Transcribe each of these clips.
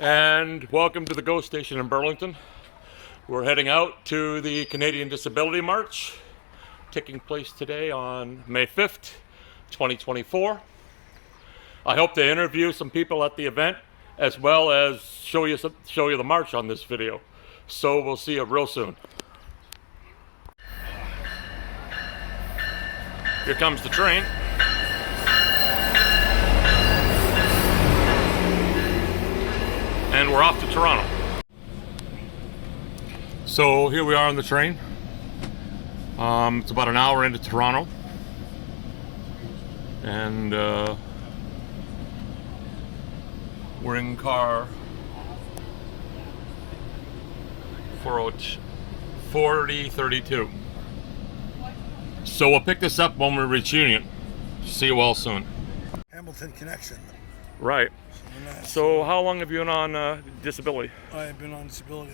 And welcome to the GO Station in Burlington. We're heading out to the Canadian Disability March, taking place today on May 5th, 2024. I hope to interview some people at the event, as well as show you the march on this video. So we'll see you real soon. Here comes the train. And we're off to Toronto. So here we are on the train. It's about an hour into Toronto. And we're in car 4032. So we'll pick this up when we reach Union. See you all soon. Hamilton connection. Right. So how long have you been on disability? I have been on disability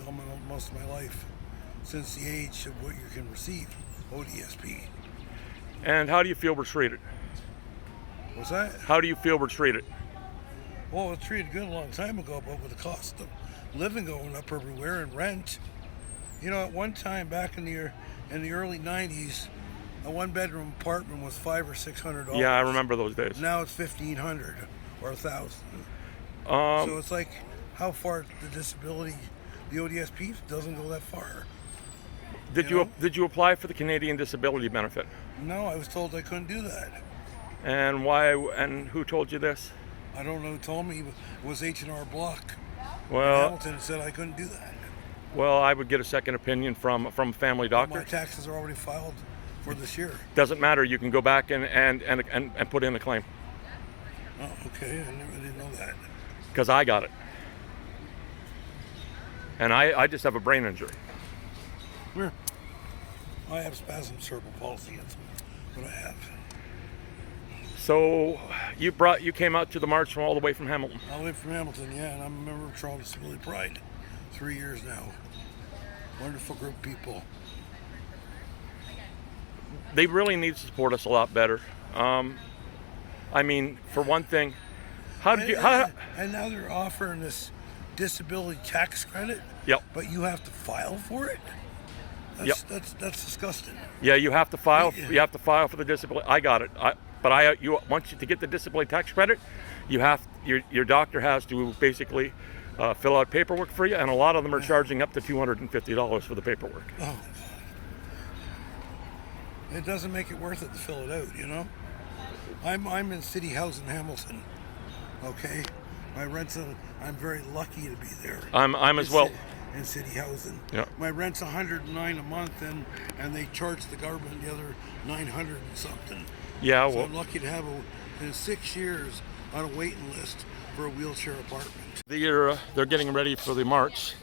most of my life, since the age of what you can receive, ODSP. And how do you feel we're treated? What's that? How do you feel we're treated? Well, it was treated good a long time ago, but with the cost of living going up everywhere and rent. You know, at one time back in the early 90s, a one-bedroom apartment was $500 or $600. Yeah, I remember those days. Now it's $1,500 or $1,000. So it's like, how far the disability, the ODSP doesn't go that far. Did you apply for the Canadian Disability Benefit? No, I was told I couldn't do that. And why? And who told you this? I don't know who told me. It was H&R Block. Well, Hamilton said I couldn't do that. Well, I would get a second opinion from a family doctor. My taxes are already filed for this year. Doesn't matter. You can go back and put in a claim. Oh, okay. I didn't know that. Because I got it. And I just have a brain injury. Where? I have spasm cerebral palsy. That's what I have. So you came out to the march from all the way from Hamilton. I live from Hamilton, yeah, and I'm a member of Toronto Disability Pride. 3 years now. Wonderful group of people. They really need to support us a lot better. I mean, for one thing, and now they're offering this disability tax credit. Yep. But you have to file for it. That's disgusting. Yeah, you have to file. You have to file for the disability. I got it. But you want you to get the disability tax credit, your doctor has to basically fill out paperwork for you, and a lot of them are charging up to $250 for the paperwork. Oh, God. It doesn't make it worth it to fill it out, you know. I'm in City House in Hamilton. Okay, my rent's I'm very lucky to be there. I'm as well. In City Housing. Yeah. My rent's $109 a month, and they charge the government the other $900 and something. Yeah, so well, I'm lucky to have in 6 years on a waiting list for a wheelchair apartment. They're getting ready for the march,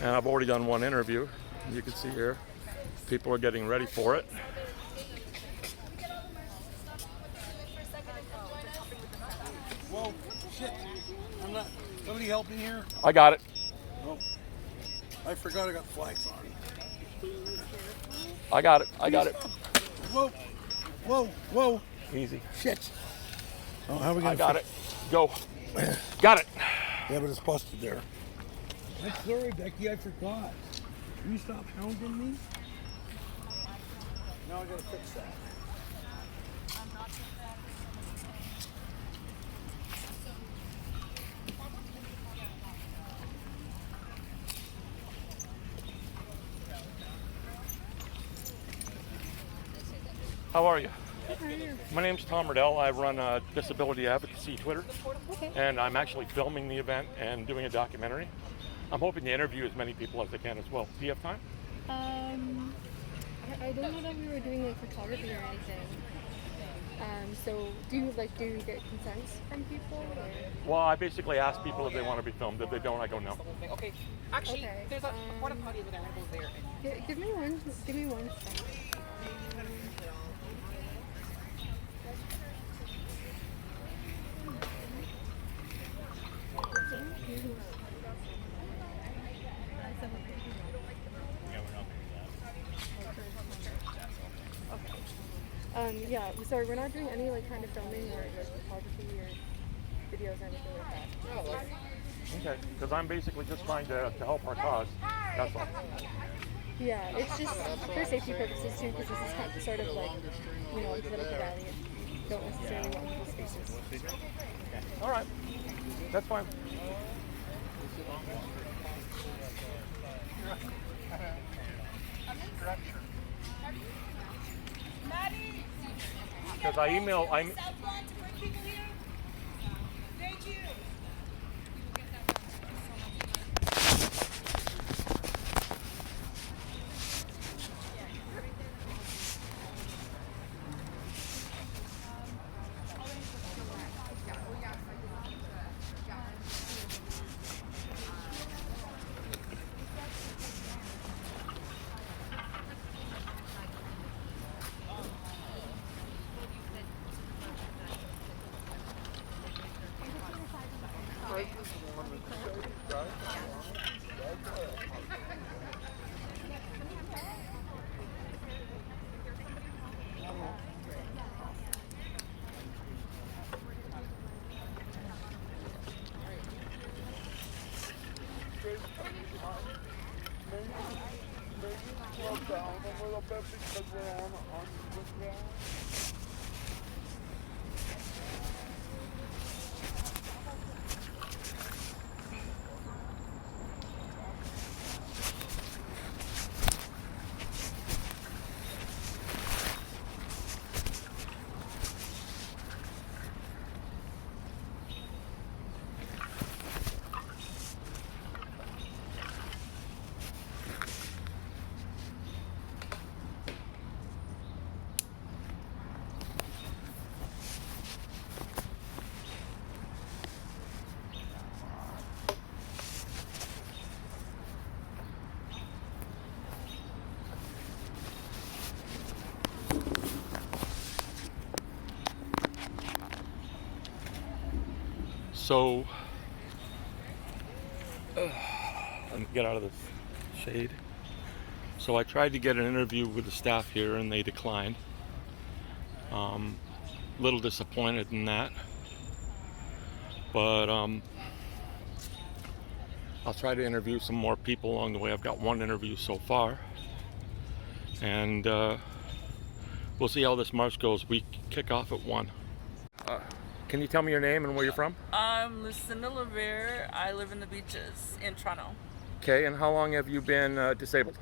and I've already done one interview. You can see here, people are getting ready for it. Whoa, shit! Somebody help me here? I got it. Oh, I forgot I got flags on. I got it. I got it. Whoa, whoa, whoa! Easy. Shit. Oh, how are we gonna? I got it. Go. Got it. Yeah, but it's busted there. I'm sorry, Becky. I forgot. Can you stop hounding me? Now I gotta fix that. How are you? My name's Tom Riddell. I run Disability Advocacy Twitter, and I'm actually filming the event and doing a documentary. I'm hoping to interview as many people as I can as well. Do you have time? I don't know that we were doing like photography or anything. So do you get consent from people? Or? Well, I basically ask people if they want to be filmed. If they don't, I go no. Okay. Actually, there's a porta potty over there. I go there. Give me one. Give me one second. Yeah, sorry, we're not doing any like kind of filming or like photography or videos or anything like that. Oh, Okay, because I'm basically just trying to help our cause. That's all. Yeah, it's just for safety purposes too, because this is sort of like, you know, a political rally. You don't necessarily want people's faces. All right, that's fine. Because I email, so let me get out of the shade. So I tried to get an interview with the staff here, and they declined. Little disappointed in that, but I'll try to interview some more people along the way. I've got one interview so far, and we'll see how this march goes. We kick off at 1. Can you tell me your name and where you're from? I'm Lucinda Levere. I live in the beaches in Toronto. Okay, and how long have you been disabled?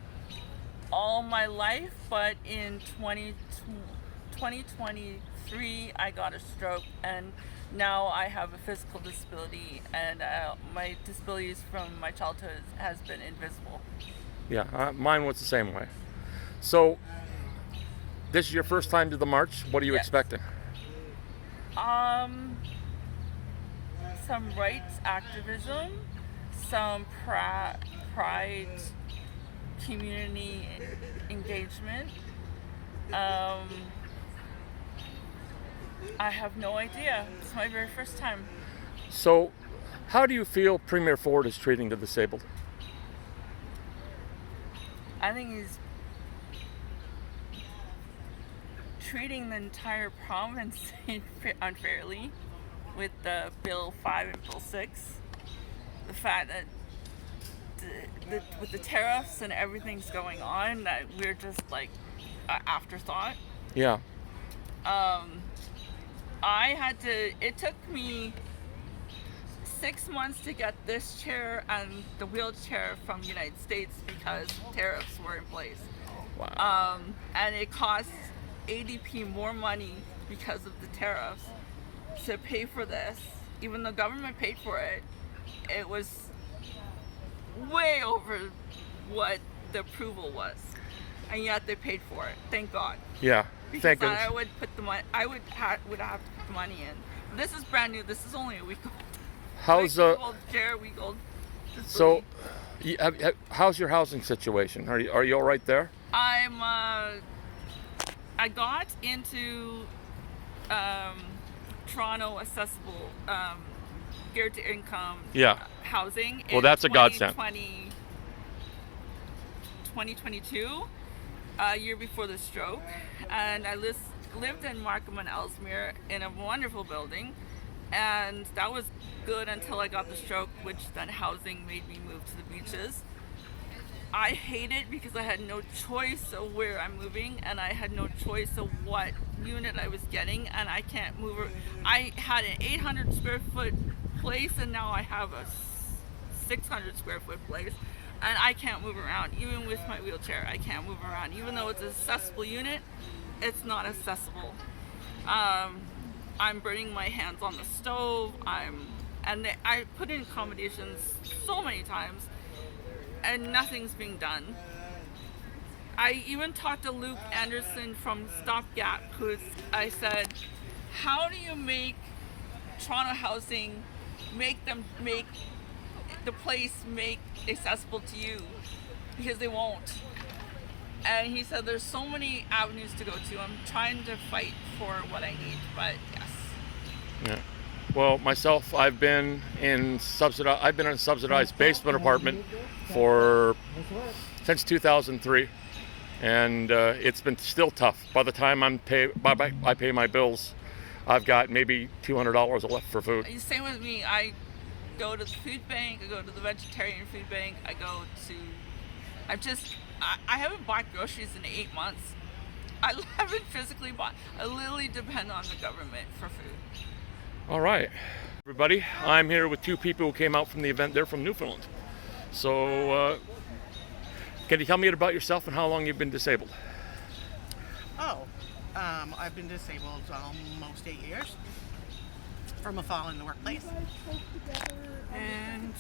All my life, but in 2023 I got a stroke, and now I have a physical disability, and my disabilities from my childhood has been invisible. Yeah, mine was the same way. So, this is your first time to the march. What are you Yes. expecting? Some rights activism, some pride, community engagement. I have no idea. It's my very first time. So, how do you feel Premier Ford is treating the disabled? I think he's treating the entire province unfairly with the Bill 5 and Bill 6. The fact that with the tariffs and everything's going on, that we're just like an afterthought. Yeah. It took me 6 months to get this chair and the wheelchair from the United States because tariffs were in place. Wow. And it cost ADP more money because of the tariffs to pay for this. Even though government paid for it, it was way over what the approval was, and yet they paid for it. Thank God. Yeah. Because Thank goodness. I would put the money. I would have to put the money in. This is brand new. This is only a week old. How's Week old chair, week old so? disability. How's your housing situation? Are you all right there? I got into Toronto accessible guaranteed income Yeah. housing. Well, in that's a godsend. 2022, year before the stroke, and I lived in Markham and Ellesmere in a wonderful building, and that was good until I got the stroke, which then housing made me move to the beaches. I hate it because I had no choice of where I'm moving, and I had no choice of what unit I was getting, and I can't move. I had an 800 square foot place, and now I have a 600 square foot place, and I can't move around. Even with my wheelchair, I can't move around. Even though it's an accessible unit, it's not accessible. I'm burning my hands on the stove. I put in accommodations so many times, and nothing's being done. I even talked to Luke Anderson from Stopgap, I said, how do you make Toronto housing, make the place make accessible to you? Because they won't. And he said there's so many avenues to go to. I'm trying to fight for what I need, but yes. Yeah. Well, myself, I've been in a subsidized basement apartment since 2003, and it's been still tough. By the time I pay my bills, I've got maybe $200 left for food. Same with me. I go to the food bank. I go to the vegetarian food bank. I haven't bought groceries in 8 months. I haven't physically bought. I literally depend on the government for food. All right, everybody. I'm here with two people who came out from the event. They're from Newfoundland. So, can you tell me about yourself and how long you've been disabled? I've been disabled almost 8 years from a fall in the workplace. And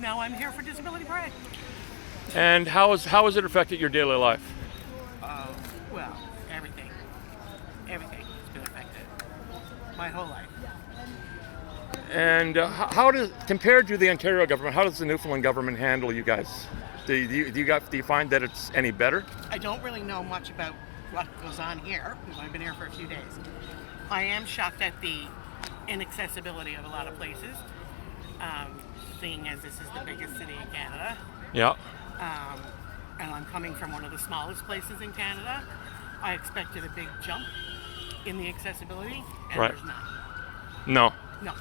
now I'm here for Disability Parade. And how has it affected your daily life? Well, everything. Everything has been affected. My whole life. And compared to the Ontario government, how does the Newfoundland government handle you guys? Do you find that it's any better? I don't really know much about what goes on here, because I've been here for a few days. I am shocked at the inaccessibility of a lot of places, seeing as this is the biggest city in Canada. Yeah. And I'm coming from one of the smallest places in Canada. I expected a big jump in the accessibility, and Right. there's not. No. No,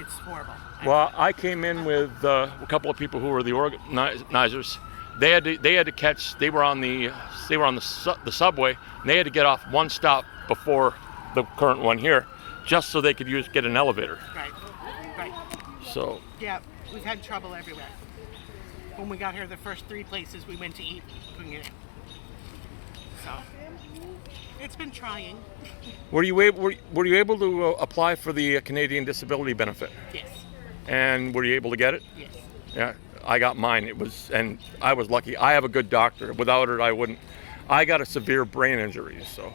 it's horrible. Well, I came in with a couple of people who were the organizers. They had to catch. They were on the subway, and they had to get off one stop before the current one here, just so they could get an elevator. Right. So. Yeah, we've had trouble everywhere. When we got here, the first 3 places we went to eat, couldn't get in. So, it's been trying. Were you able to apply for the Canadian Disability Benefit? Yes. And were you able to get it? Yes. Yeah, I got mine. And I was lucky. I have a good doctor. Without it, I wouldn't. I got a severe brain injury, so.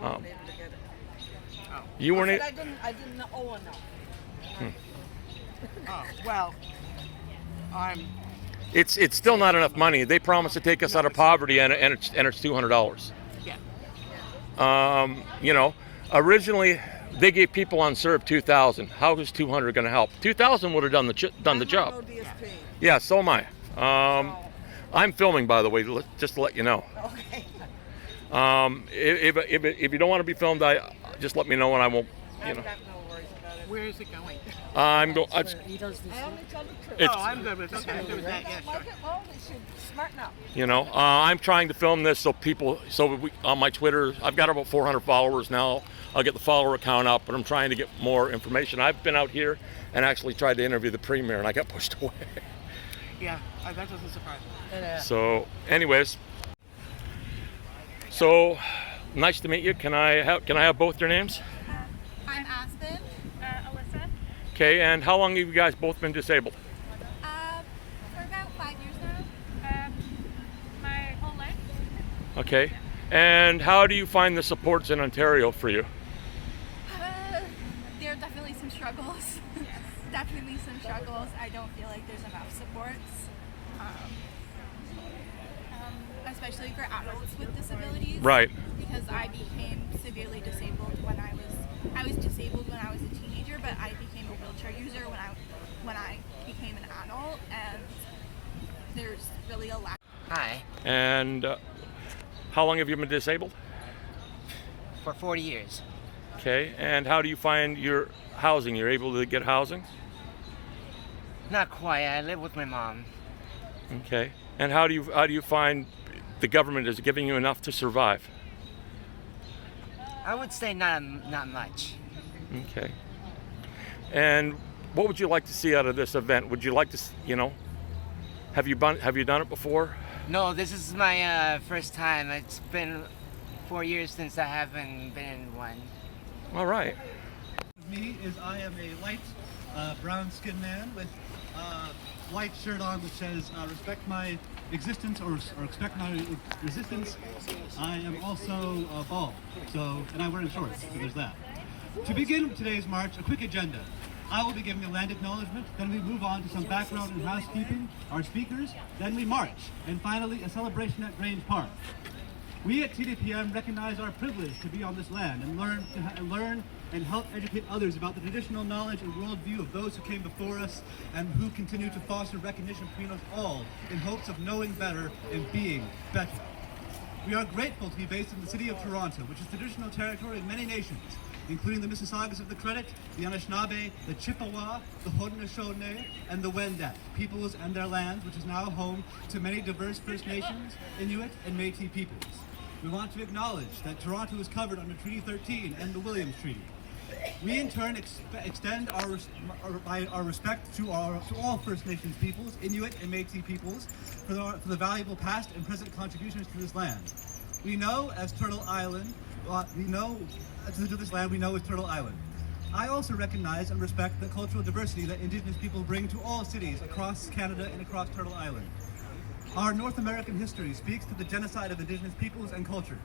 I wasn't able to get it. Oh. You weren't. I didn't owe enough. Oh, well, It's still not enough money. They promised to take us out of poverty, and it's $200. yeah. Originally they gave people on CERB $2,000. How is $200 going to help? $2,000 would have done the job. No DSP. Yeah, so am I. I'm filming, by the way, just to let you know. Okay. If you don't want to be filmed, just let me know, and I won't. I've got no worries about it. Where is it going? I'm I only tell the truth. It's, Oh, I'm good with that. Yeah, sure. Well, they should smarten up. I'm trying to film this on my Twitter, I've got about 400 followers now. I'll get the follower count up, but I'm trying to get more information. I've been out here and actually tried to interview the premier, and I got pushed away. Yeah, that doesn't surprise me. So, anyways, nice to meet you. Can I have both your names? I'm Aspen. Alyssa? Okay, and how long have you guys both been disabled? For about 5 years now. My whole life? Okay, and how do you find the supports in Ontario for you? There are definitely some struggles. Definitely some struggles. I don't feel like there's enough supports, especially for adults with disabilities. Right. Because I became severely disabled when I was disabled when I was a teenager, but I became a wheelchair user when I became an adult, and there's really a lack. Hi, And how long have you been disabled? for 40 years. Okay, and how do you find your housing? You're able to get housing? Not quite. I live with my mom. Okay. And how do you find the government is giving you enough to survive? I would say not much. Okay. And what would you like to see out of this event? Would you like to, have you done it before? No, this is my first time. It's been 4 years since I haven't been in one. All right. Me is I am a light brown skinned man with a white shirt on which says respect my existence or respect my resistance. I am also bald, and I'm wearing shorts, so there's that. To begin today's march, a quick agenda. I will be giving a land acknowledgement, then we move on to some background and housekeeping, our speakers, then we march, and finally a celebration at Grange Park. We at TDPM recognize our privilege to be on this land and learn and help educate others about the traditional knowledge and worldview of those who came before us and who continue to foster recognition between us all in hopes of knowing better and being better. We are grateful to be based in the city of Toronto, which is traditional territory of many nations, including the Mississaugas of the Credit, the Anishinaabe, the Chippewa, the Haudenosaunee, and the Wendat, peoples and their lands, which is now home to many diverse First Nations, Inuit, and Métis peoples. We want to acknowledge that Toronto is covered under Treaty 13 and the Williams Treaty. We in turn extend our respect to all First Nations peoples, Inuit and Métis peoples, for the valuable past and present contributions to this land. We know as Turtle Island, to this land we know as Turtle Island. I also recognize and respect the cultural diversity that Indigenous people bring to all cities across Canada and across Turtle Island. Our North American history speaks to the genocide of Indigenous peoples and culture.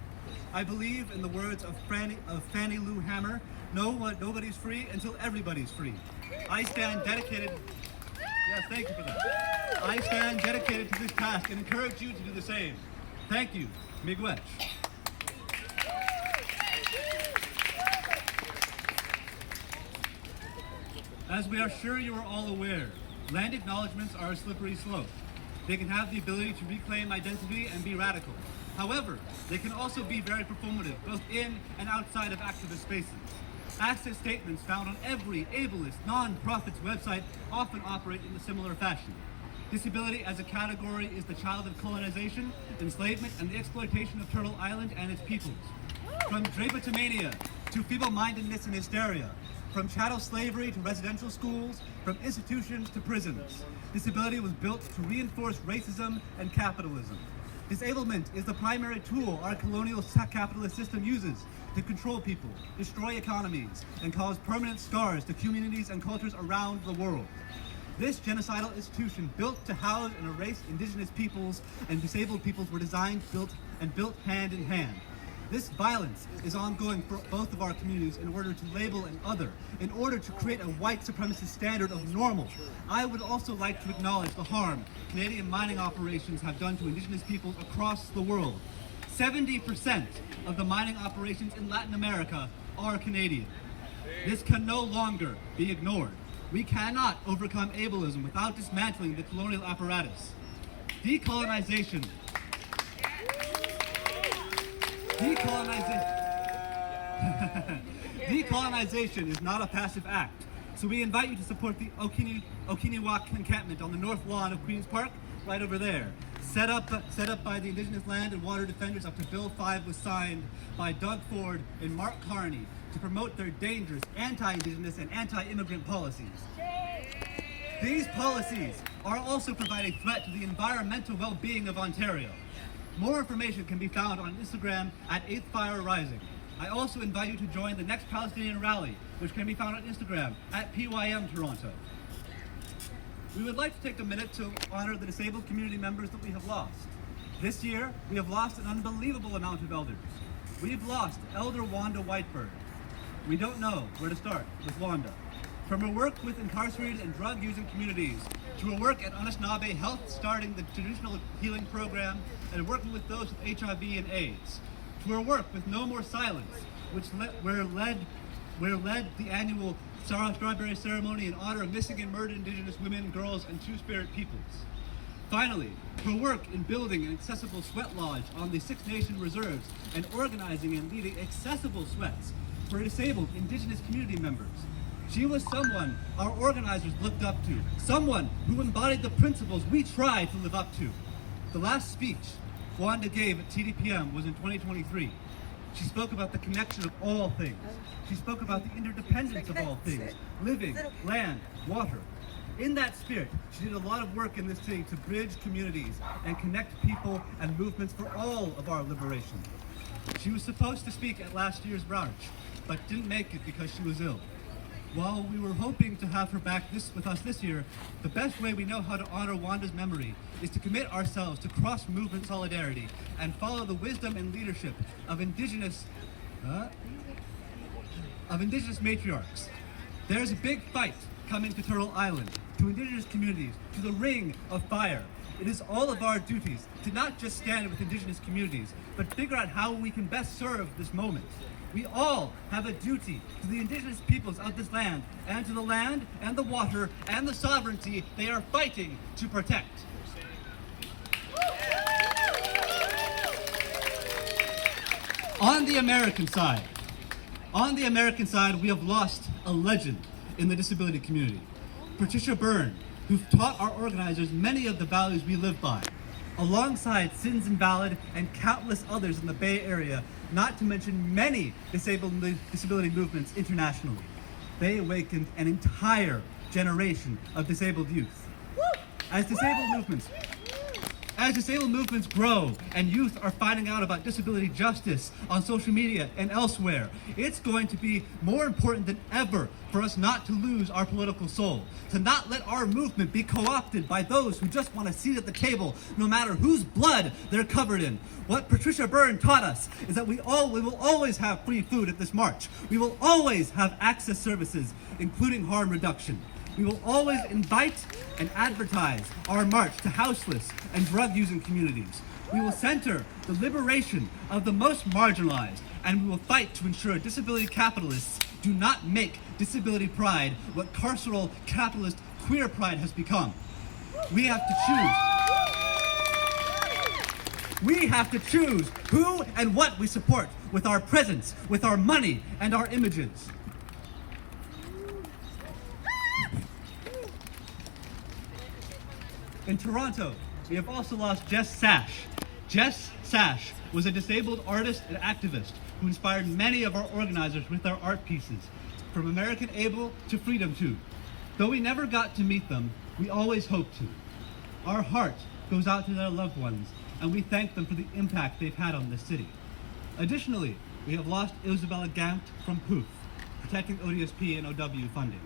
I believe in the words of Fannie Lou Hamer, nobody's free until everybody's free. I stand dedicated, yes, thank you for that. I stand dedicated to this task and encourage you to do the same. Thank you. Miigwech. As we are sure you are all aware, land acknowledgements are a slippery slope. They can have the ability to reclaim identity and be radical. However, they can also be very performative, both in and outside of activist spaces. Access statements found on every ableist non-profit's website often operate in a similar fashion. Disability as a category is the child of colonization, enslavement, and the exploitation of Turtle Island and its peoples. From drapetomania to feeble-mindedness and hysteria, from chattel slavery to residential schools, from institutions to prisons, disability was built to reinforce racism and capitalism. Disablement is the primary tool our colonial capitalist system uses to control people, destroy economies, and cause permanent scars to communities and cultures around the world. This genocidal institution built to house and erase Indigenous peoples and disabled peoples were designed, built hand in hand. This violence is ongoing for both of our communities in order to label an other, in order to create a white supremacist standard of normal. I would also like to acknowledge the harm Canadian mining operations have done to Indigenous peoples across the world. 70% of the mining operations in Latin America are Canadian. This can no longer be ignored. We cannot overcome ableism without dismantling the colonial apparatus. Decolonization is not a passive act, so we invite you to support the Okiniwak encampment on the north lawn of Queen's Park, right over there. Set up by the Indigenous Land and Water Defenders after Bill 5 was signed by Doug Ford and Mark Carney to promote their dangerous anti-Indigenous and anti-immigrant policies. These policies are also providing a threat to the environmental well-being of Ontario. More information can be found on Instagram at 8th Fire Rising. I also invite you to join the next Palestinian rally, which can be found on Instagram at PYM Toronto. We would like to take a minute to honor the disabled community members that we have lost. This year, we have lost an unbelievable amount of elders. We've lost Elder Wanda Whitebird. We don't know where to start with Wanda. From her work with incarcerated and drug-using communities, to her work at Anishinaabe Health, starting the traditional healing program, and working with those with HIV and AIDS, to her work with No More Silence, where led the annual Strawberry Ceremony in honor of missing and murdered Indigenous women, girls, and Two-Spirit peoples. Finally, her work in building an accessible sweat lodge on the Six Nation reserves and organizing and leading accessible sweats for disabled Indigenous community members. She was someone our organizers looked up to, someone who embodied the principles we try to live up to. The last speech Wanda gave at TDPM was in 2023. She spoke about the connection of all things. She spoke about the interdependence of all things, living, land, water. In that spirit, she did a lot of work in this city to bridge communities and connect people and movements for all of our liberation. She was supposed to speak at last year's brunch, but didn't make it because she was ill. While we were hoping to have her back with us this year, the best way we know how to honor Wanda's memory is to commit ourselves to cross-movement solidarity and follow the wisdom and leadership of indigenous matriarchs. There's a big fight coming to Turtle Island, to indigenous communities, to the Ring of Fire. It is all of our duties to not just stand with indigenous communities, but figure out how we can best serve this moment. We all have a duty to the indigenous peoples of this land, and to the land and the water and the sovereignty they are fighting to protect. On the American side, we have lost a legend in the disability community. Patricia Byrne, who taught our organizers many of the values we live by, alongside Citizens Invalid and countless others in the Bay Area, not to mention many disability movements internationally. They awakened an entire generation of disabled youth. As disabled movements grow and youth are finding out about disability justice on social media and elsewhere, it's going to be more important than ever for us not to lose our political soul, to not let our movement be co-opted by those who just want a seat at the table, no matter whose blood they're covered in. What Patricia Byrne taught us is that we will always have free food at this march. We will always have access services, including harm reduction. We will always invite and advertise our march to houseless and drug-using communities. We will center the liberation of the most marginalized, and we will fight to ensure disability capitalists do not make disability pride what carceral capitalist queer pride has become. We have to choose. We have to choose who and what we support with our presence, with our money, and our images. In Toronto, we have also lost Jess Sash. Jess Sash was a disabled artist and activist who inspired many of our organizers with their art pieces, from American Able to Freedom Tube. Though we never got to meet them, we always hope to. Our heart goes out to their loved ones, and we thank them for the impact they've had on this city. Additionally, we have lost Isabella Gant from POOF, Protecting ODSP and OW funding.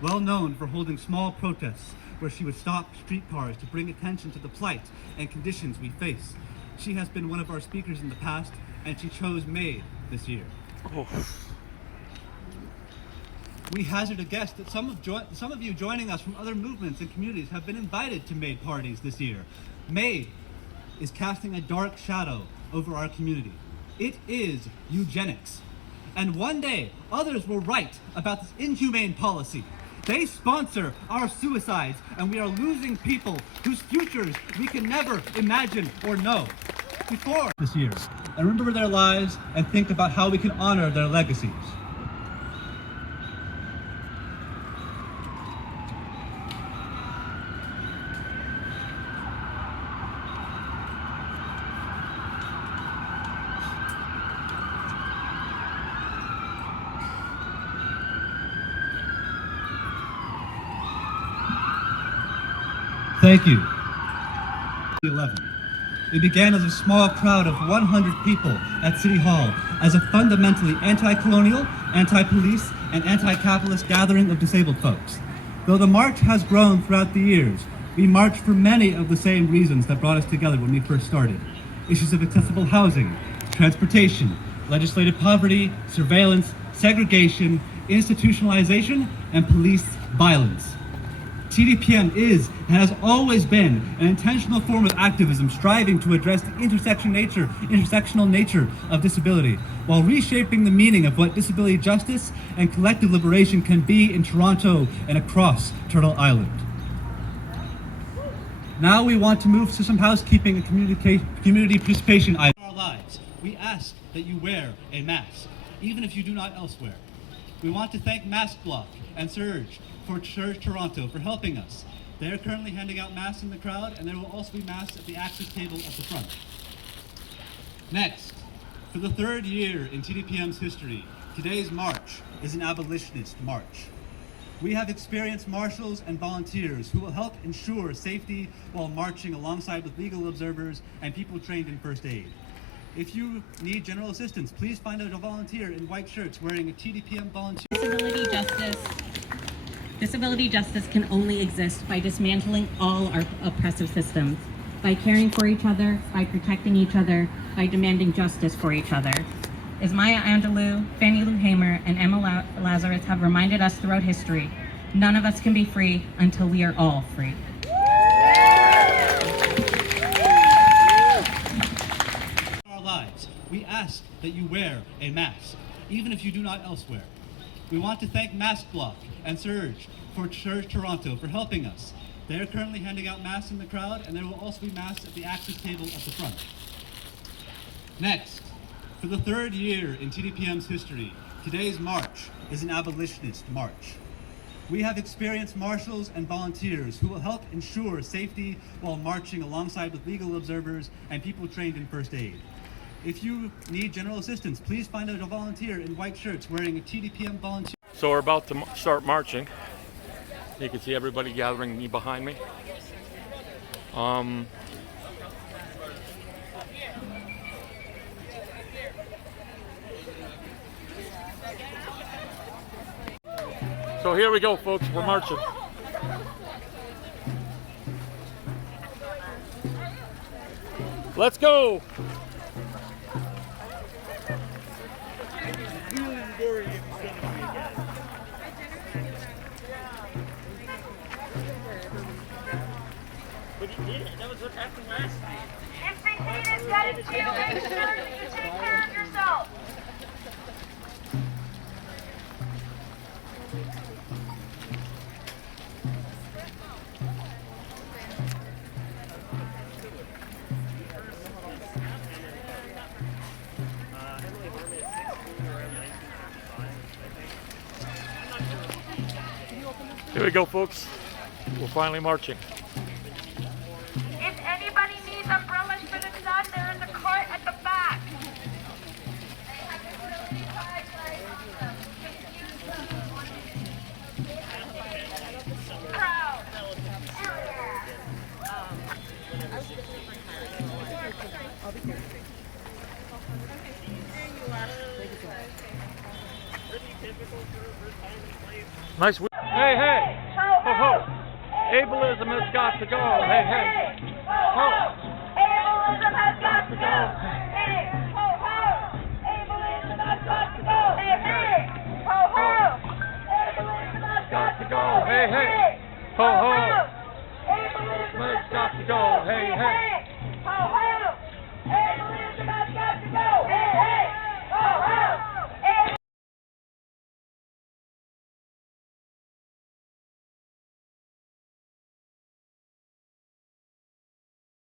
Well known for holding small protests where she would stop streetcars to bring attention to the plight and conditions we face. She has been one of our speakers in the past, and she chose Maid this year. Oh. We hazard a guess that some of you joining us from other movements and communities have been invited to Maid parties this year. Maid is casting a dark shadow over our community. It is eugenics. And one day, others will write about this inhumane policy. They sponsor our suicides, and we are losing people whose futures we can never imagine or know. Before this year, and remember their lives and think about how we can honor their legacies. Thank you. 11. It began as a small crowd of 100 people at City Hall as a fundamentally anti-colonial, anti-police, and anti-capitalist gathering of disabled folks. Though the march has grown throughout the years, we march for many of the same reasons that brought us together when we first started. Issues of accessible housing, transportation, legislative poverty, surveillance, segregation, institutionalization, and police violence. TDPM is and has always been an intentional form of activism striving to address the intersectional nature of disability, while reshaping the meaning of what disability justice and collective liberation can be in Toronto and across Turtle Island. Now we want to move to some housekeeping and community participation items. In our lives, we ask that you wear a mask, even if you do not elsewhere. We want to thank Mask Block and Surge Toronto for helping us. They are currently handing out masks in the crowd, and there will also be masks at the access table at the front. Next, for the third year in TDPM's history, today's march is an abolitionist march. We have experienced marshals and volunteers who will help ensure safety while marching alongside with legal observers and people trained in first aid. If you need general assistance, please find out a volunteer in white shirts wearing a TDPM volunteer. Disability justice can only exist by dismantling all our oppressive systems, by caring for each other, by protecting each other, by demanding justice for each other. As Maya Angelou, Fannie Lou Hamer, and Emma Lazarus have reminded us throughout history, none of us can be free until we are all free. Our lives, we ask that you wear a mask, even if you do not elsewhere. We want to thank Mask Block and Surge Toronto for helping us. They are currently handing out masks in the crowd, and there will also be masks at the access table at the front. Next, for the third year in TDPM's history, today's march is an abolitionist march. We have experienced marshals and volunteers who will help ensure safety while marching alongside with legal observers and people trained in first aid. If you need general assistance, please find out a volunteer in white shirts wearing a TDPM volunteer. So we're about to start marching. You can see everybody gathering me behind me. So here we go, folks. We're marching. Let's go. That was what happened last night. If the heat is getting to you, make sure you take care of yourself. Here we go, folks. We're finally marching. If anybody needs umbrellas for the sun, they're in the cart at the back. Proud. Nice. Hey, hey. Ho, ho. Ableism has got to go. Hey, hey. Ho. Ableism has got to go. Hey, ho, ho. Ableism has got to go. Hey, hey. Ho, ho. Ableism has got to go. Hey, hey. Ho, ho. Ableism Ableism has got to go. Hey, hey.